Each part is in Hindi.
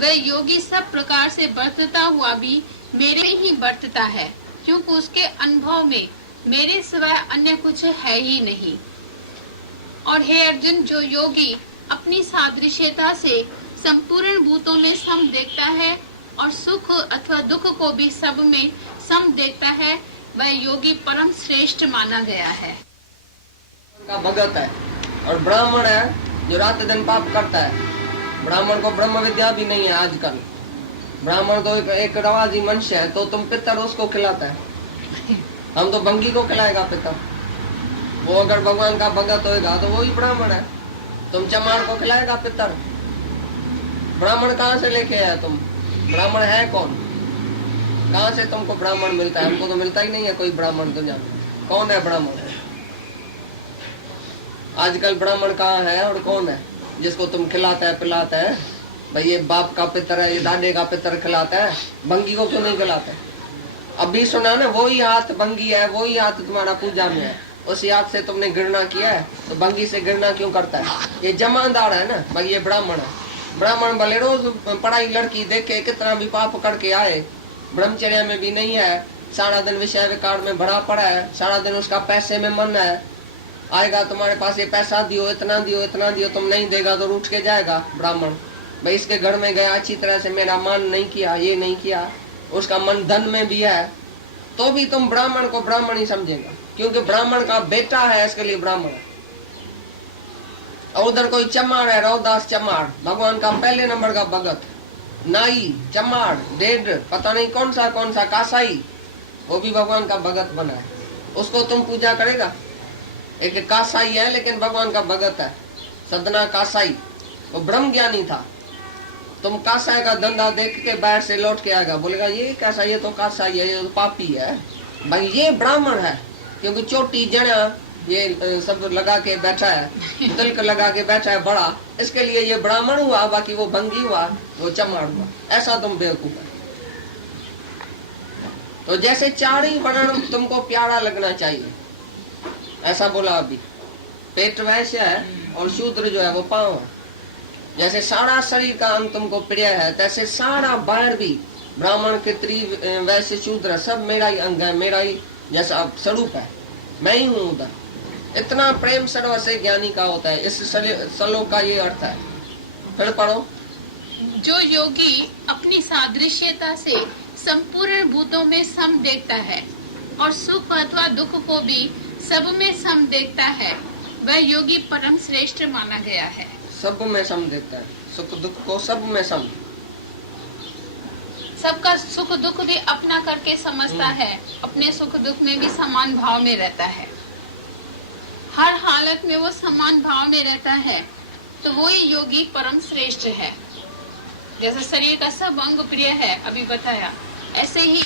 वह योगी सब प्रकार से बरतता हुआ भी मेरे ही बरतता है, क्योंकि उसके अनुभव में मेरे सिवाय अन्य कुछ है ही नहीं। और हे अर्जुन, जो योगी अपनी सादृश्यता से संपूर्ण भूतों में सम देखता है और सुख अथवा दुख को भी सब में सम देखता है, वह योगी परम श्रेष्ठ माना गया है। का भगत है और ब्राह्मण है जो रात दिन पाप करता है। ब्राह्मण को ब्रह्म विद्या भी नहीं है आजकल। ब्राह्मण तो एक रवाजी मनुष्य है, तो तुम पितर उसको खिलाता है। हम तो भंगी को खिलाएगा पितर। वो अगर भगवान का भगत होएगा तो वो ही ब्राह्मण है। तुम चमार को खिलाएगा पितर। ब्राह्मण कहाँ से लेके आया तुम? ब्राह्मण है कौन? कहाँ से तुमको ब्राह्मण मिलता है? हमको तो मिलता ही नहीं है कोई ब्राह्मण दुनिया में। कौन है ब्राह्मण? आजकल ब्राह्मण कहाँ है और कौन है जिसको तुम खिलाता है पिलाता है? भाई ये बाप का पितर है, ये दादे का पितर खिलाता है, भंगी को क्यों नहीं खिलाता? अभी सुना ना, वो ही हाथ भंगी है, वो ही हाथ तुम्हारा पूजा में है, उसी हाथ से तुमने घृणा किया है, तो भंगी से घृणा क्यों करता है? ये जमानदार है ना भाई, ये ब्राह्मण है। ब्राह्मण भले रोज पढ़ाई लड़की देखे, कितना भी पाप करके आए, ब्रह्मचर्य में भी नहीं है, सारा दिन विषय विकार में भरा पड़ा है, सारा दिन उसका पैसे में मन है। आएगा तुम्हारे पास, ये पैसा दियो, इतना दियो, इतना दियो, तुम नहीं देगा तो रूठ के जाएगा ब्राह्मण। भाई इसके घर में गया, अच्छी तरह से मेरा मान नहीं किया, ये नहीं किया, उसका मन धन में भी है, तो भी तुम ब्राह्मण को ब्राह्मण ही समझेगा, क्योंकि ब्राह्मण का बेटा है, इसके लिए ब्राह्मण है। और उधर कोई चमार है, रौदास चमार, भगवान का पहले नंबर का भगत, नाई चमार डेढ़ पता नहीं कौन सा कासाई, वो भी भगवान का भगत बना है। उसको तुम पूजा करेगा? एक कासाई है लेकिन भगवान का भगत है, सदना कासाई, वो ब्रह्म ज्ञानी था। तुम कासाई का धंधा देख के बाहर से लौट के आएगा, बोलेगा ये कैसा, ये तो कासाई है, ये तो पापी है। भाई ये ब्राह्मण है, क्योंकि चोटी जड़ा ये सब लगा के बैठा है, तिलक लगा के बैठा है बड़ा, इसके लिए ये ब्राह्मण हुआ, बाकी वो भंगी हुआ, वो चमार हुआ। ऐसा तुम बेवकूफ है। तो जैसे चार ही वर्ण तुमको प्यारा लगना चाहिए, ऐसा बोला अभी। पेट वैश्य है और शूद्र जो है वो पांव है। जैसे सारा शरीर का अंग तुमको प्रिय है, तैसे सारा बाहर भी, ब्राह्मण क्षत्रिय वैश्य शूद्र सब मेरा ही अंग है, मेरा ही जैसा स्वरूप है, मैं ही हूँ उधर। इतना प्रेम सर्व से ज्ञानी का होता है। इस श्लोक का ये अर्थ है। फिर पढ़ो। जो योगी अपनी सादृश्यता से संपूर्ण भूतों में सम देखता है और सुख अथवा दुख को भी सब में सम देखता है, वह योगी परम श्रेष्ठ माना गया है। सब में सम देखता है, सुख दुख को सब में सम, सबका सुख दुख भी अपना करके समझता है, अपने सुख दुख में भी समान भाव में रहता है, हर हालत में वो समान भाव में रहता है, तो वो ही योगी परम श्रेष्ठ है। जैसे शरीर का सब अंग प्रिय है अभी बताया, ऐसे ही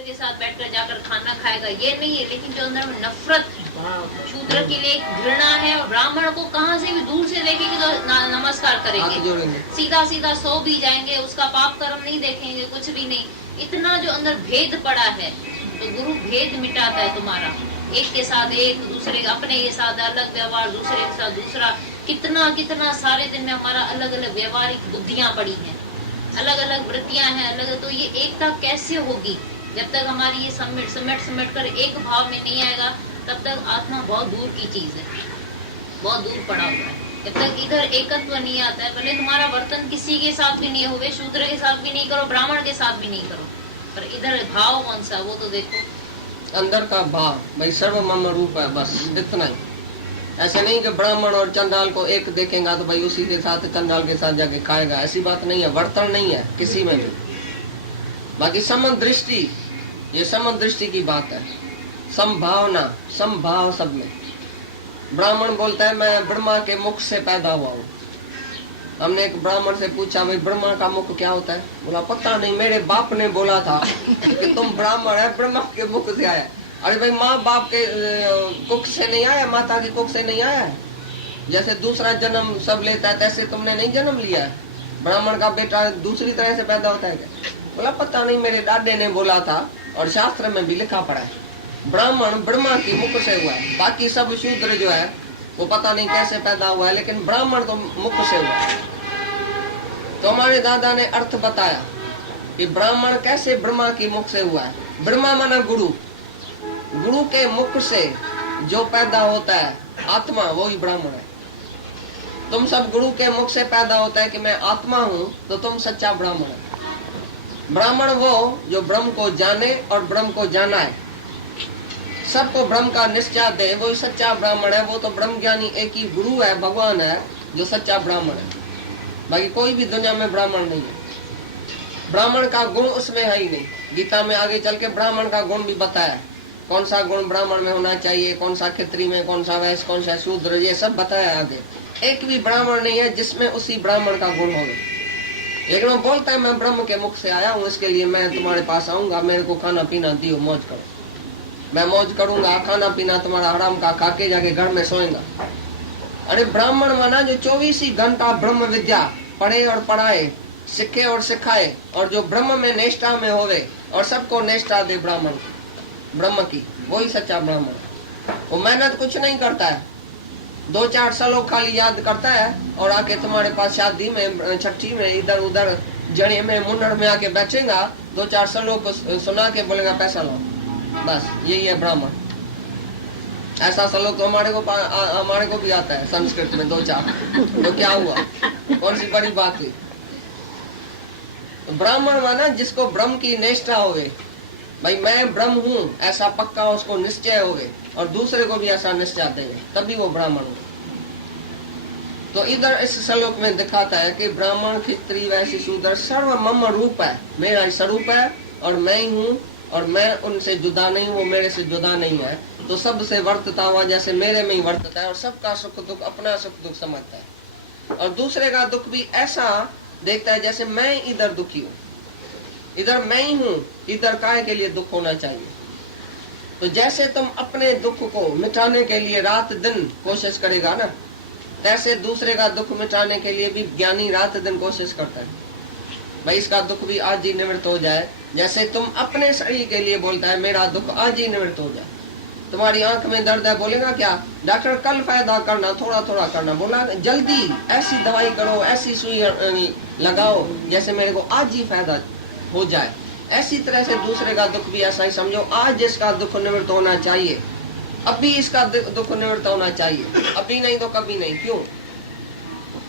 के साथ बैठकर जाकर खाना खाएगा, ये नहीं है। लेकिन जो अंदर में नफरत, शूद्र के लिए घृणा है, और ब्राह्मण को कहाँ से भी दूर से देखेंगे तो नमस्कार करेंगे, सीधा सीधा सो भी जाएंगे, उसका पाप कर्म नहीं देखेंगे, कुछ भी नहीं। इतना जो अंदर भेद पड़ा है, तो गुरु भेद मिटाता है तुम्हारा। एक के साथ एक, दूसरे अपने के साथ अलग व्यवहार, दूसरे के साथ दूसरा। कितना कितना सारे दिन में हमारा अलग अलग व्यवहारिक बुद्धियां पड़ी हैं, अलग अलग वृत्तियां हैं, अलग। तो ये एकता कैसे होगी? जब तक हमारी ये समेट कर एक भाव में नहीं आएगा, तब तक आत्मा बहुत दूर की चीज है, बहुत दूर पड़ा हुआ है। जब तक इधर एकत्व नहीं आता है, भले तुम्हारा वर्तन किसी के साथ भी नहीं होवे, शूद्र के साथ भी नहीं करो, ब्राह्मण के साथ भी नहीं करो, पर इधर भाव कौन सा, वो तो देखो। अंदर का भाव भाई सर्व मम रूप है, बस इतना ही। ऐसे नहीं कि ब्राह्मण और चंडाल को एक देखेगा तो भाई उसी के साथ चंडाल के साथ जाके खाएगा, ऐसी बात नहीं है। वर्तन नहीं है किसी में भी। बाकी सम दृष्टि, ये सम दृष्टि की बात है। संभावना, संभाव सब में। ब्राह्मण बोलता है मैं ब्रह्मा के मुख से पैदा हुआ हूँ। हमने एक ब्राह्मण से पूछा भाई ब्रह्मा का मुख क्या होता है? बोला पता नहीं, मेरे बाप ने बोला था कि तुम ब्राह्मण है, ब्रह्मा के मुख से आया। अरे भाई माँ बाप के कुख से नहीं आया, माता के कुख से नहीं आया है। जैसे दूसरा जन्म सब लेता है, तैसे तुमने नहीं जन्म लिया है। ब्राह्मण का बेटा दूसरी तरह से पैदा होता है क्या? बोला पता नहीं, मेरे दादे ने बोला था और शास्त्र में भी लिखा पड़ा है ब्राह्मण ब्रह्मा की मुख से हुआ है। बाकी सब शूद्र जो है वो पता नहीं कैसे पैदा हुआ है, लेकिन ब्राह्मण तो मुख से हुआ है। तो तो हमारे दादा ने अर्थ बताया कि ब्राह्मण कैसे ब्रह्मा की मुख से हुआ है। ब्रह्मा माना गुरु, गुरु के मुख से जो पैदा होता है आत्मा, वो ही ब्राह्मण है। तुम सब गुरु के मुख से पैदा होता है कि मैं आत्मा हूँ, तो तुम सच्चा ब्राह्मण है। ब्राह्मण वो जो ब्रह्म को जाने और ब्रह्म को जाना है, सबको ब्रह्म का निश्चय दे, वो सच्चा ब्राह्मण है। वो तो ब्रह्म ज्ञानी एक ही गुरु है, भगवान है, जो सच्चा ब्राह्मण है। बाकी कोई भी दुनिया में ब्राह्मण नहीं है। ब्राह्मण का गुण उसमें है ही नहीं। गीता में आगे चल के ब्राह्मण का गुण भी बताया, कौन सा गुण ब्राह्मण में होना चाहिए, कौन सा क्षत्रिय में, कौन सा वैश्य, कौन सा शूद्र, ये सब बताया आगे। एक भी ब्राह्मण नहीं है जिसमें उसी ब्राह्मण का गुण हो। लेकिन वो बोलता है मैं ब्रह्म के मुख से आया हूँ, इसके लिए मैं तुम्हारे पास आऊंगा, मेरे को खाना पीना दियो, मौज करो। मैं मौज करूंगा, खाना पीना तुम्हारा हराम का खा के जाके घर में सोएगा। अरे ब्राह्मण माना जो 24 ही घंटा ब्रह्म विद्या पढ़े और पढ़ाए, सीखे और सिखाए, और जो ब्रह्म में निष्ठा में होवे और सबको निष्ठा दे ब्राह्मण ब्रह्म की, वही सच्चा ब्राह्मण। वो मेहनत कुछ नहीं करता है, 2-4 सालों खाली याद करता है और आके तुम्हारे पास शादी में, छठी में, इधर उधर जड़े में, मुन्नड़ में आके बैठेगा, 2-4 सालों को सुना के बोलेगा पैसा लो, बस यही है ब्राह्मण। ऐसा श्लोक तो हमारे को भी आता है संस्कृत में 2-4। तो क्या हुआ, कौन सी बड़ी बात हुई? तो ब्राह्मण माना जिसको ब्रह्म की निष्ठा होवे, भाई मैं ब्रह्म हूँ ऐसा पक्का उसको निश्चय होवे, और दूसरे को भी ऐसा निश्चय देवे, तभी वो ब्राह्मण हो। तो इधर इस श्लोक में दिखाता है कि ब्राह्मण, क्षत्रिय, वैश्य, शूद्र सर्व मम रूप है, मेरा ही स्वरूप है, और मैं ही हूँ, और मैं उनसे जुदा नहीं, वो मेरे से जुदा नहीं है। तो सबसे वर्तता हुआ जैसे मेरे में ही वर्तता है, और सबका सुख दुख अपना सुख दुख समझता है, और दूसरे का दुख भी ऐसा देखता है जैसे मैं इधर दुखी हूँ, इधर मैं ही हूँ, इधर काहे के लिए दुख होना चाहिए। तो जैसे तुम अपने दुख को मिटाने के लिए रात दिन कोशिश करेगा ना, तैसे दूसरे का दुख मिटाने के लिए भी ज्ञानी रात दिन कोशिश करता है, भाई इसका दुख भी आज ही निवृत्त हो जाए। जैसे तुम अपने शरीर के लिए बोलता है मेरा दुख आज ही निवृत्त हो जाए। तुम्हारी आंख में दर्द है, बोलेगा क्या डॉक्टर कल फायदा करना, थोड़ा थोड़ा करना, बोला जल्दी ऐसी दवाई करो, ऐसी सुई लगाओ जैसे मेरे को आज ही फायदा हो जाए। ऐसी तरह से दूसरे का दुख भी ऐसा ही समझो, आज जिसका दुख निवृत्त होना चाहिए, अभी इसका दुख निवृत्त होना चाहिए, अभी नहीं तो कभी नहीं। क्यों?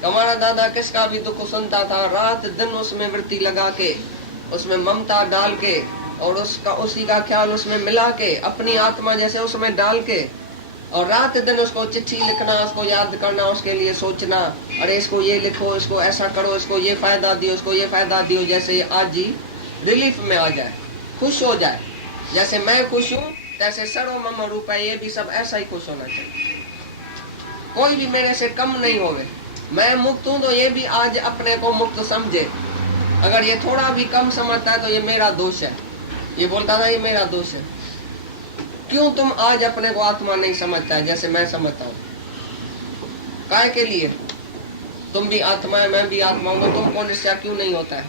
हमारा दादा किसका भी दुख सुनता था, रात दिन उसमें वृत्ति लगा के, उसमें ममता डाल के, और उसका उसी का ख्याल उसमें मिला के, अपनी आत्मा जैसे उसमें डाल के, और रात दिन उसको चिट्ठी लिखना, उसको याद करना, उसके लिए सोचना, अरे इसको ये लिखो, इसको ऐसा करो, इसको ये फायदा दियो, इसको ये फायदा दियो, जैसे आज ही रिलीफ में आ जाए, खुश हो जाए। जैसे मैं खुश हूँ तैसे सर्व मम रूप है, ये भी सब ऐसा ही खुश होना चाहिए। कोई भी मेरे से कम नहीं होवे, मैं मुक्त हूँ तो ये भी आज अपने को मुक्त समझे। अगर ये थोड़ा भी कम समझता है तो ये मेरा दोष है, ये बोलता था ये मेरा दोष है। क्यों तुम आज अपने को आत्मा नहीं समझता है जैसे मैं समझता हूँ? काय के लिए? तुम भी आत्मा है, मैं भी आत्मा हूँ, तुमको निश्चय क्यों नहीं होता है?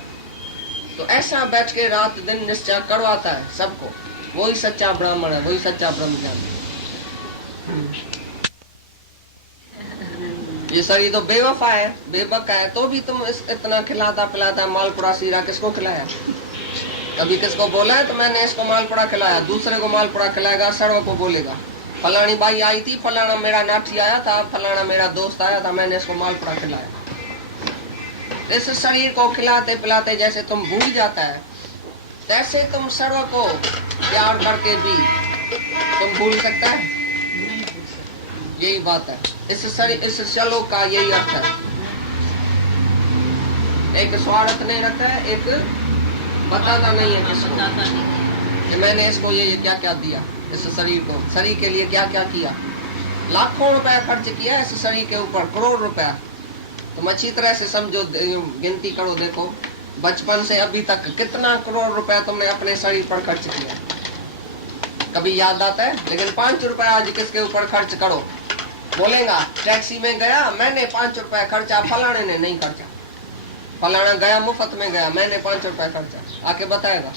तो ऐसा बैठ के रात दिन निश्चय करवाता है सबको, वही सच्चा ब्राह्मण है, वही सच्चा ब्रह्म ज्ञानी। ये शरीर तो बेवफा है, बेबका है, तो भी तुम इतना खिलाता पिलाता, मालपुड़ा सीरा किसको खिलाया? कभी किसको बोला है तो मैंने इसको मालपुड़ा खिलाया? दूसरे को मालपुड़ा खिलाएगा, सर्व को बोलेगा फलानी बाई आई थी, फलाना मेरा नाठी आया था, फलाना मेरा दोस्त आया था, मैंने इसको मालपुड़ा खिलाया। इस शरीर को खिलाते पिलाते जैसे तुम भूल जाता है, तैसे तुम सर्व को प्यार करके भी तुम भूल सकता है? यही बात है, इस श्लोक का यही अर्थ है। एक स्वार्थ नहीं रखता है, एक बताता नहीं है किसको कि मैंने इसको ये क्या क्या दिया, इस शरीर को, शरीर के लिए क्या क्या किया। लाखों रुपया खर्च किया इस शरीर के ऊपर, करोड़ रुपया। तुम अच्छी तरह से समझो, गिनती करो, देखो बचपन से अभी तक कितना करोड़ रुपया तुमने अपने शरीर पर खर्च किया। कभी याद आता है? लेकिन 5 रुपया आज किसके ऊपर खर्च करो, बोलेगा टैक्सी में गया मैंने 5 रुपया खर्चा, फलाने ने नहीं खर्चा, फलाना गया मुफ्त में गया, मैंने 5 रुपया खर्चा, आके बताएगा।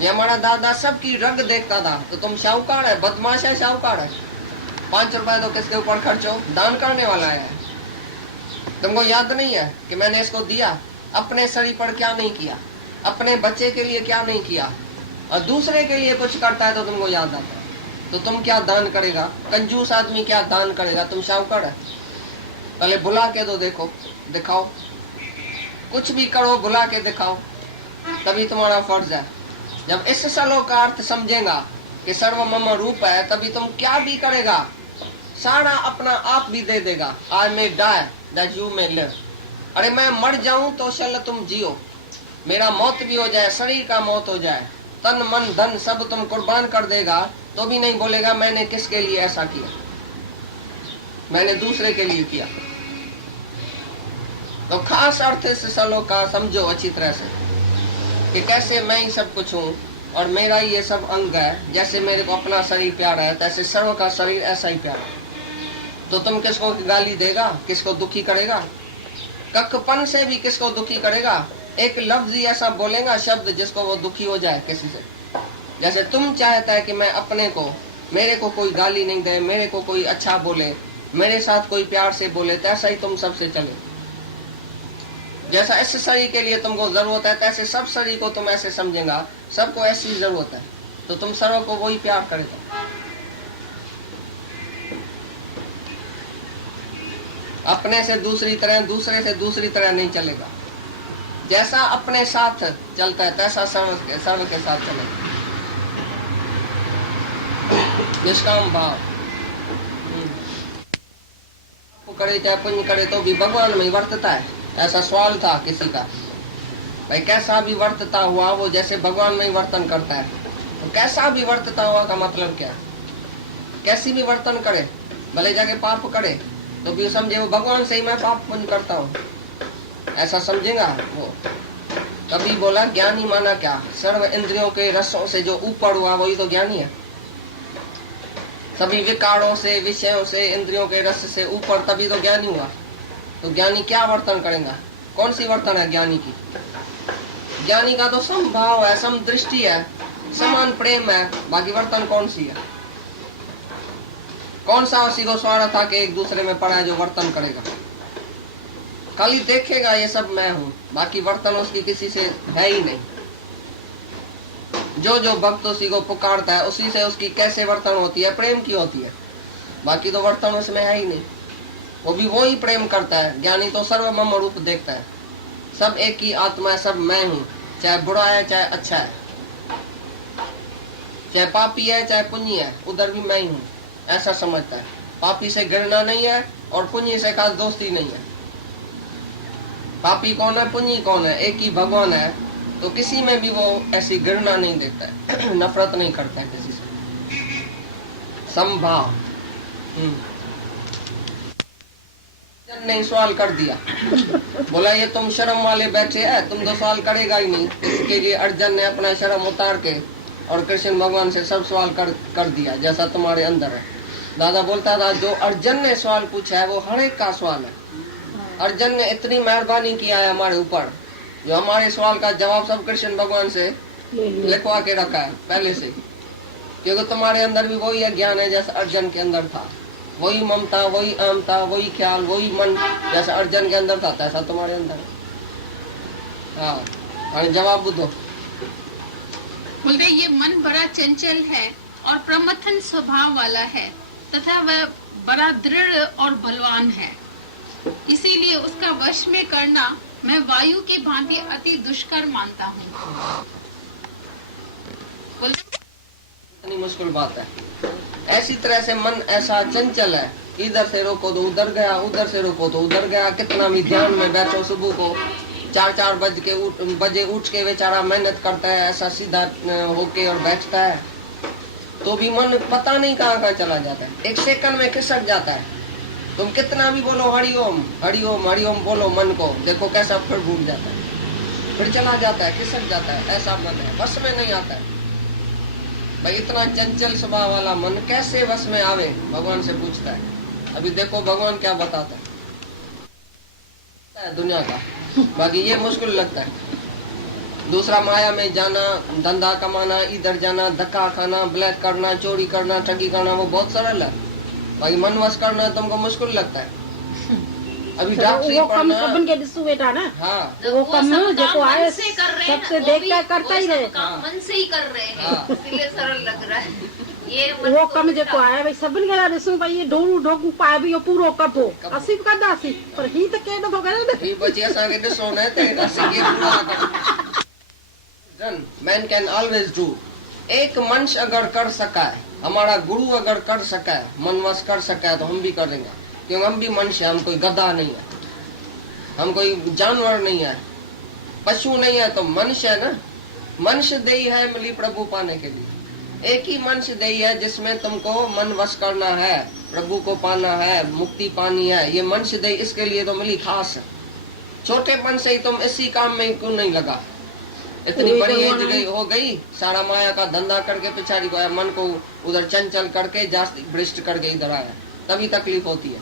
ये हमारा दादा सबकी रंग देखता था। तो तुम शाहूकार है, बदमाश है, शाहूकार है। 5 रुपया तो किसके ऊपर खर्च हो, दान करने वाला है। तुमको याद नहीं है कि मैंने इसको दिया, अपने शरीर पर क्या नहीं किया, अपने बच्चे के लिए क्या नहीं किया, और दूसरे के लिए कुछ करता है तो तुमको याद आता है। तो तुम क्या दान करेगा? कंजूस आदमी क्या दान करेगा? तुम शाहूकार है। पहले बुला के तो देखो, दिखाओ, कुछ भी करो बुला के दिखाओ, तभी तुम्हारा फर्ज है। जब इस श्लोक का अर्थ समझेगा कि सर्व मम रूप है, तभी तुम क्या भी करेगा सारा अपना आप भी दे देगा। I may die that you may live. अरे मैं मर जाऊं तो चल तुम जियो, मेरा मौत भी हो जाए, शरीर का मौत हो जाए, तन मन धन सब तुम कुर्बान कर देगा, तो भी नहीं बोलेगा मैंने किसके लिए ऐसा किया, मैंने दूसरे के लिए किया। तो खास अर्थ इस श्लोक का समझो अच्छी तरह से कि कैसे मैं ही सब कुछ हूँ और मेरा ही ये सब अंग है। जैसे मेरे को अपना शरीर प्यारा है, तैसे सर्व का शरीर ऐसा ही प्यारा है। तो तुम किसको गाली देगा, किसको दुखी करेगा, ककपन से भी किसको दुखी करेगा, एक लफ्ज ही ऐसा बोलेगा शब्द जिसको वो दुखी हो जाए किसी से। जैसे तुम चाहता है कि मैं अपने को, मेरे को कोई गाली नहीं दे, मेरे को कोई अच्छा बोले, मेरे साथ कोई प्यार से बोले, तैसा ही तुम सबसे चले। जैसा इस शरीर के लिए तुमको जरूरत है, तैसे सब शरीर को तुम ऐसे समझेगा, सबको ऐसी जरूरत है, तो तुम सर्व को वही प्यार करेगा। अपने से दूसरी तरह, दूसरे से दूसरी तरह नहीं चलेगा। जैसा अपने साथ चलता है तैसा सर्व के साथ चलेगा। निष्काम भाव करे चाहे पुण्य करे तो भी भगवान में वर्तता है। ऐसा सवाल था किसी का, भाई कैसा भी वर्तता हुआ वो जैसे भगवान में ही वर्तन करता है, तो कैसा भी वर्तता हुआ का मतलब क्या है? कैसी भी वर्तन करे, भले जाके पाप करे, तो भी समझे वो भगवान से ही मैं पाप पुण्य करता हूँ, ऐसा समझेगा वो। कभी बोला ज्ञानी माना क्या? सर्व इंद्रियों के रसों से जो ऊपर हुआ वही तो ज्ञानी है। सभी विकारों से, विषयों से, इंद्रियों के रस से ऊपर, तभी तो ज्ञानी हुआ। तो ज्ञानी क्या वर्तन करेगा? कौन सी वर्तन है ज्ञानी की? ज्ञानी का तो समभाव है, समदृष्टि है, समान प्रेम है, बाकी वर्तन कौन सी है? कौन सा उसी को स्वार्थ था कि एक दूसरे में पड़ा है जो वर्तन करेगा? खाली देखेगा ये सब मैं हूँ, बाकी वर्तन उसकी किसी से है ही नहीं। जो जो भक्त उसी को पुकारता है, उसी से उसकी कैसे वर्तन होती है? प्रेम की होती है, बाकी तो वर्तन उसमें है ही नहीं। वो भी वो ही प्रेम करता है। ज्ञानी तो सर्वमम रूप देखता है, सब एक ही आत्मा है, सब मैं हूँ, चाहे बुरा है चाहे अच्छा है, चाहे पापी है चाहे पुण्य है, उधर भी मैं ही हूँ, ऐसा समझता है। पापी से घृणा नहीं है और पुण्य से खास दोस्ती नहीं है। पापी कौन है, पुण्य कौन है? एक ही भगवान है। तो किसी में भी वो ऐसी घृणा नहीं देता है, नफरत नहीं करता है किसी से। समभाव। ने सवाल कर दिया, बोला ये तुम शर्म वाले बैठे हैं, तुम तो सवाल करेगा ही नहीं। इसके लिए अर्जुन ने अपना शर्म उतार के और कृष्ण भगवान से सब सवाल कर दिया जैसा तुम्हारे अंदर है। दादा बोलता था जो अर्जुन ने सवाल पूछा है वो हर एक का सवाल है। अर्जुन ने इतनी मेहरबानी किया है हमारे ऊपर, जो हमारे सवाल का जवाब सब कृष्ण भगवान से लिखवा के रखा है पहले से, क्योंकि तुम्हारे अंदर भी वही ज्ञान है जैसा अर्जुन के अंदर था। वही ममता, वही अहमता, वही ख्याल, वही मन जैसा अर्जुन के अंदर था तैसा तुम्हारे अंदर है। हाँ, जवाब दो। बोलते ये मन बड़ा चंचल है और प्रमथन स्वभाव वाला है तथा वह बड़ा दृढ़ और बलवान है, इसीलिए उसका वश में करना मैं वायु के भांति अति दुष्कर मानता हूँ। इतनी मुश्किल बात है। ऐसी तरह से मन ऐसा चंचल है, इधर से रोको तो उधर गया, उधर से रोको तो उधर गया। कितना भी ध्यान में बैठो, सुबह को 4-4 बजे उठ के बेचारा मेहनत करता है, ऐसा सीधा होके और बैठता है, तो भी मन पता नहीं कहाँ कहाँ चला जाता है, एक सेकंड में खिसक जाता है। तुम कितना भी बोलो हरिओम हरिओम हरिओम बोलो मन को, देखो कैसा फिर भूल जाता है, फिर चला जाता है, खिसक जाता है। ऐसा मन है, बस में नहीं आता है। भाई इतना चंचल स्वभाव वाला मन कैसे बस में आवे? भगवान से पूछता है। अभी देखो भगवान क्या बताता है दुनिया का, बाकी ये मुश्किल लगता है। दूसरा माया में जाना, धंधा कमाना, इधर जाना, धक्का खाना, ब्लैक करना, चोरी करना, ठगी करना, वो बहुत सरल है। भाई मन वश करना तुमको मुश्किल लगता है। अभी डॉक्टरी वो कम पढ़ना सबन के दिसू बेटा ना। हाँ वो कम सब जो काम आए मन से कर रहे हैं सबसे ना, देख वो के भी- करता वो ही सब रहे। काम मन से ही कर रहे हैं, हाँ। इसलिए सरल लग रहा है। ये मन वो को कम जो उल्टा- आए भाई सबन के दिसू भाई ये डोरू ढोकू पाए भी पूरो कपो कपो। असी कर दासी पर ही तो के तो करे ही बच्चे असांखे ॾिसो न त हिन सिंगे मैन कैन ऑलवेज डू। एक मनुष्य अगर कर सका है, हमारा गुरु अगर कर सका है, मन वश कर सका है, तो हम भी करेंगे, क्योंकि हम भी मनुष्य हैं, हम कोई गधा नहीं है, हम कोई जानवर नहीं है, पशु नहीं है, तो मनुष्य है ना। मनुष्य देही है मिली प्रभु पाने के लिए। एक ही मनुष्य देही है जिसमें तुमको मन वश करना है, प्रभु को पाना है, मुक्ति पानी है। ये मनुष्य देही इसके लिए तो मिली खास है। छोटेपन से ही तुम इसी काम में क्यों नहीं लगा? इतनी बड़ी एज हो गई, सारा माया का धंधा करके पिछाड़ी को आया, मन को उधर चंचल करके जास्ती भ्रष्ट करके इधर आया, तभी तकलीफ होती है।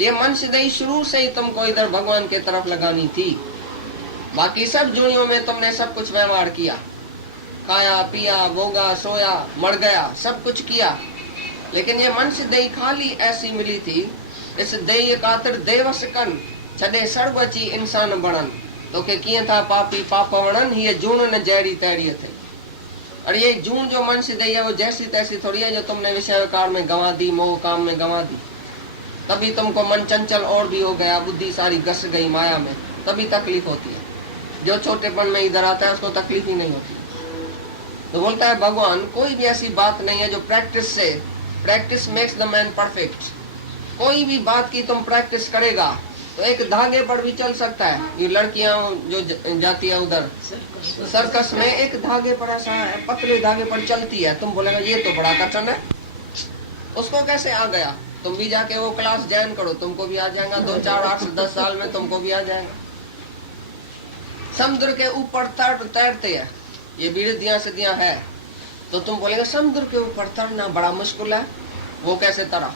ये मनुष्य देही शुरू से ही तुमको इधर भगवान के तरफ लगानी थी। बाकी सब जुनियों में तुमने सब कुछ व्यवहार किया, खाया पिया भोगा सोया मर गया, सब कुछ किया, लेकिन ये मनुष्य देही खाली ऐसी मिली थी। इस देही खातिर देवस कन छॾे सर्व अची इंसान बणन, तो के किए था पापी पाप वणन, ये जून न जहरी तैरी थे। और ये जून जो मनुष्य देही है वो जैसी तैसी थोड़ी है जो तुमने विषय विकार में गंवा दी, मोह काम में गंवा दी, तभी तुमको मन चंचल और भी हो गया, बुद्धि सारी घस गई माया में, तभी तकलीफ होती है। जो छोटेपन में इधर आता है उसको तकलीफ ही नहीं होती। तो बोलता है भगवान कोई भी ऐसी बात नहीं है जो practice makes the man perfect. कोई भी बात की तुम प्रैक्टिस करेगा तो एक धागे पर भी चल सकता है। ये लड़कियां जो जाती है उधर सर्कस में, एक धागे पर ऐसा है, पतले धागे पर चलती है, तुम बोलेगा ये तो बड़ा कठिन है, उसको कैसे आ गया? तुम भी जाके वो क्लास ज्वाइन करो, तुमको भी आ जाएगा, 2 4 8 10 साल में तुमको भी आ जाएगा। समुद्र के ऊपर तैरते हैं, ये बीड़ियां सदियां है, तो तुम बोलेगा समुद्र के ऊपर तैरना बड़ा मुश्किल है, वो कैसे तैरा?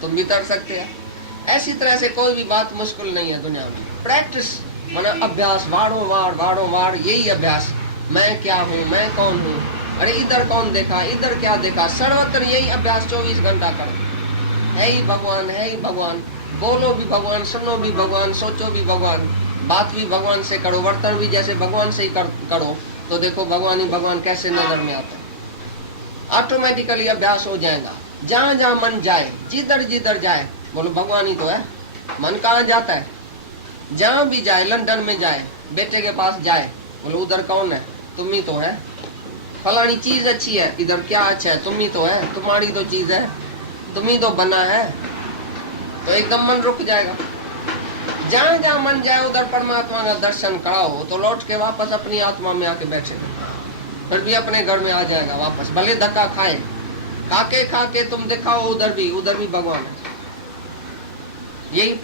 तुम भी तैर सकते हैं। ऐसी तरह से कोई भी बात मुश्किल नहीं है दुनिया में। प्रैक्टिस माना अभ्यास, वारों वार यही अभ्यास। मैं क्या हूँ, मैं कौन हूँ, अरे इधर कौन देखा, इधर क्या देखा, सर्वत्र यही अभ्यास 24 घंटा करो। है ही भगवान, बोलो भी भगवान, सुनो भी भगवान, सोचो भी भगवान, बात भी भगवान से करो, वर्तन भी जैसे भगवान से ही करो, तो देखो भगवान ही भगवान कैसे नजर में आता है। ऑटोमेटिकली अभ्यास हो जाएगा। जहाँ जहाँ मन जाए, जिधर जाए, बोलो भगवान ही तो है। मन कहाँ जाता है? जहाँ भी जाए, लंदन में जाए, बेटे के पास जाए, बोलो उधर कौन है? तुम ही तो है। फलानी चीज अच्छी है, इधर क्या अच्छा है? तुम ही तो है, तुम्हारी तो चीज है, तुम ही तो बना है, तो एकदम मन रुक जाएगा। जहाँ जहाँ मन जाए उधर परमात्मा का दर्शन कराओ, तो लौट के वापस अपनी आत्मा में आके बैठे, फिर भी अपने घर में आ जाएगा वापस। भले धक्का खाए, खाके तुम दिखाओ उधर भी भगवान है। यही